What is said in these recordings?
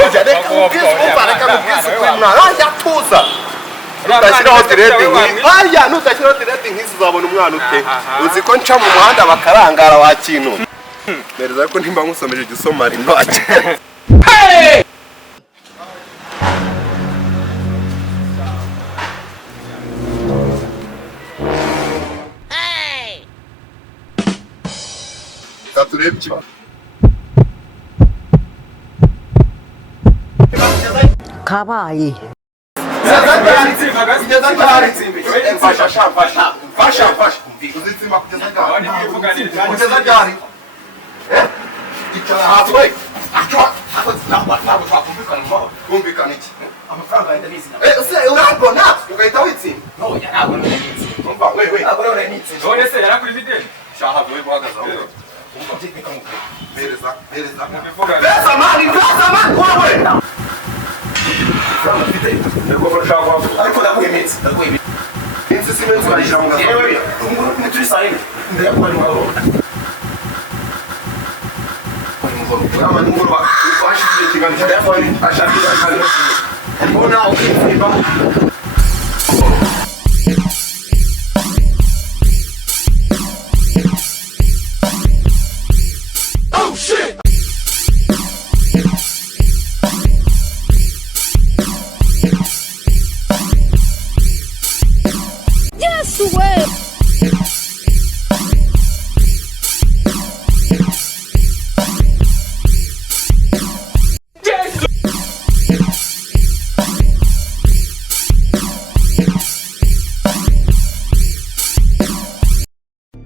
oya reka umwana yatuza udashyiraho direde aya nudashyiraho direde nk'izi uzabona umwana ute uzi ko nca mu muhanda bakarangara wa kintu mereza ko ntimba nkusomeje igisomari ntacyo turebe ikibazo kabaye Oh shit! Yes, way.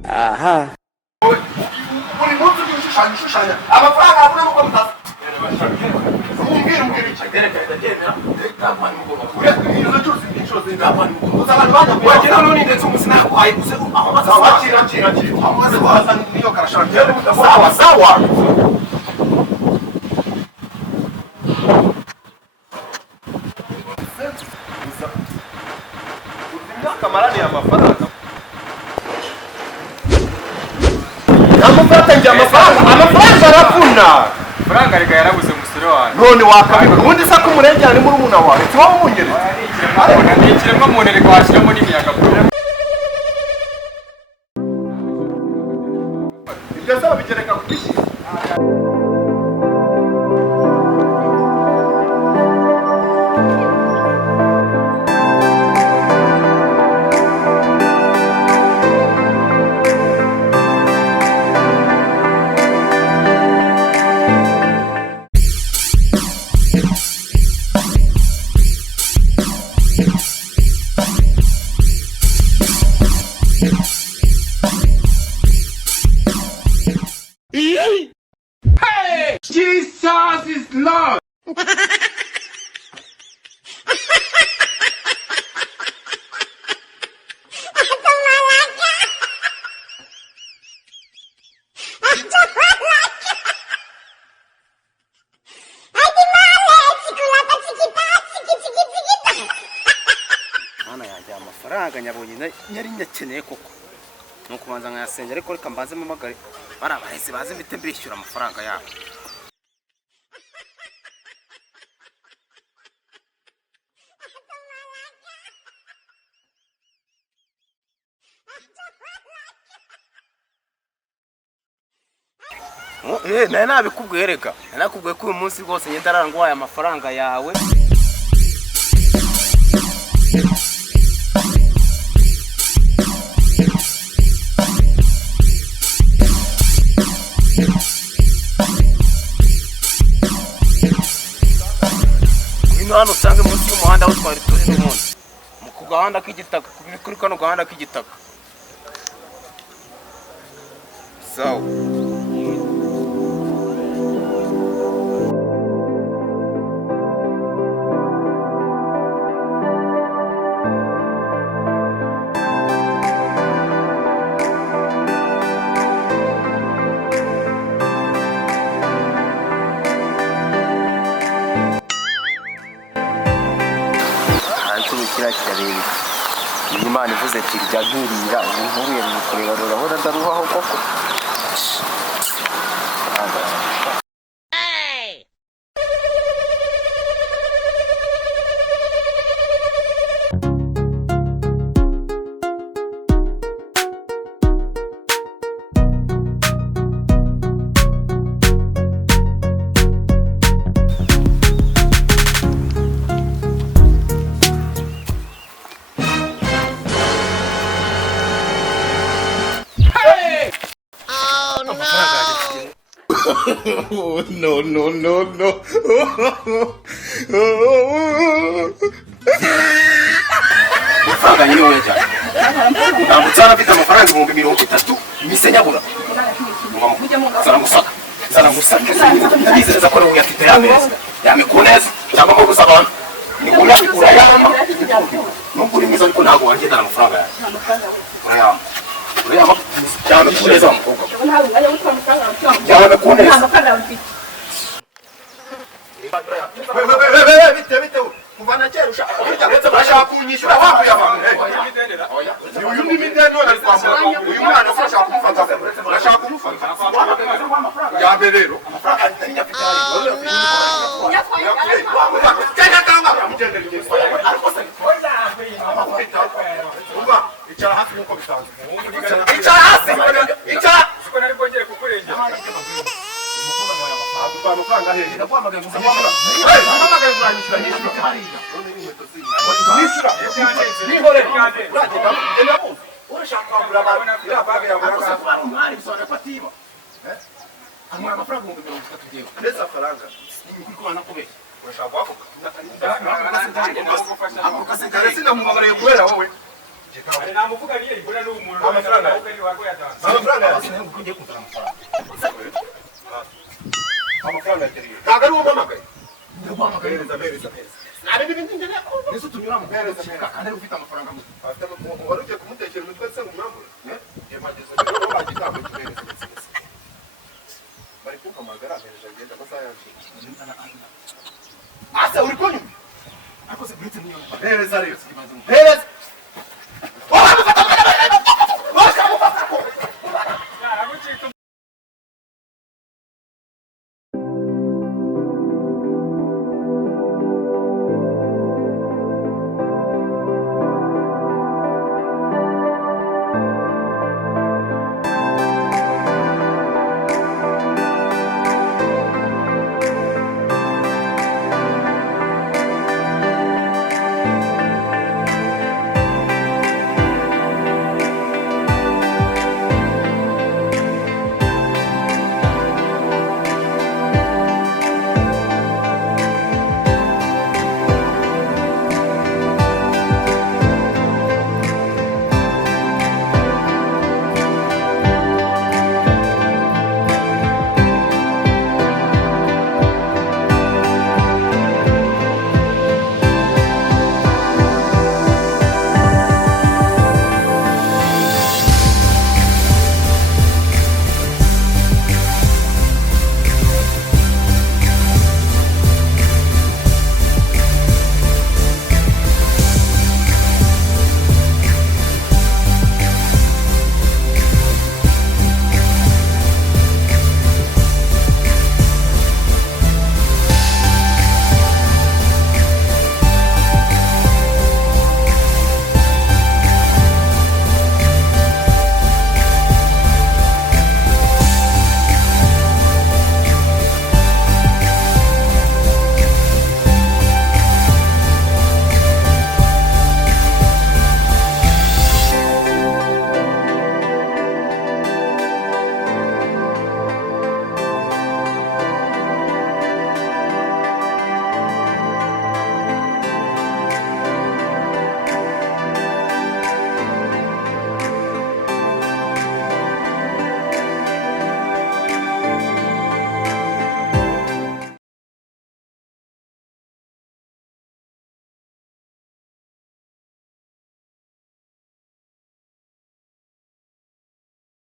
Aha. Buri munsi ushushanya amafaranga abura nuko mutazi umbwira iki amafaranga arapfuna faranga rega yarabuze umusore wanjye none wakabika ubundi se ko umurengera ni muri umuna wawe si wowe umunyereza ni ikiremwa muntu reka washyiramo n'imiyaga ibyo se babigereka ku biki Jesus is Lord. Amafaranga nyabonye nyari nyakeneye koko nuko banza nkayasengera ariko reka mbanze mpamagare bari abarezi bazi mbite mbishyura amafaranga yabo nawe nabikubwiye reka nakubwiye ko uyu munsi rwose ngenda arangwaye amafaranga yawe hano usange munsi y'umuhanda aho twari turi n'ubundi ku gahanda k'igitaka kuri kano gahanda k'igitaka sawa Imana ivuze ati rya nturira ntuhuye mukureba urabona ndaruhaho koko No, no, no, no. Amafaranga nyine wowe cyane. Ntabwo tsana afite amafaranga 30,000 imisenyagura. Sana musaka. Ndizeza ko wowe afite yameza. Yamekuneza cyangwa mu gusabana. Ni kuyakura yama. Nukuri mwiza ariko ntabwo wangendana amafaranga yawe. Urayama. Urayama cyane kuneza umukobwa. Yamekuneza. Bite kuvana cyera urashaka kunyishyura wakuye abantu uyu ni mideno na kwamura uyu mwana ashaka kumufata urashaka kumufata ya berero icara hasi nkuko bisanzwe icara hasi icara siko nari bwongere kukurengera amafaranga hehe ndakwamagaye urashaka kwambura abantu irabaga ya mwari bisona fatiba amwe amafaranga 30,000 ndetse amafaranga nikubana kubeshya urashaka kwavuga ako kasekare sinamubagariye kubera wowe namuvuga niye ibona n'umuntu amafaranga ntabwo ari uwo mpamagaye ndaguhamagaye nari n'ibindi ngene nizo tunyura mu bereza kandi ufite amafaranga wari ugiye kumutekera umutwe se umwambure yemageze rero bagitambo kibereza bari kumpamagara abereje ngenda amasaha yaje asa uri konyuma ariko se bwite niyo bereza rero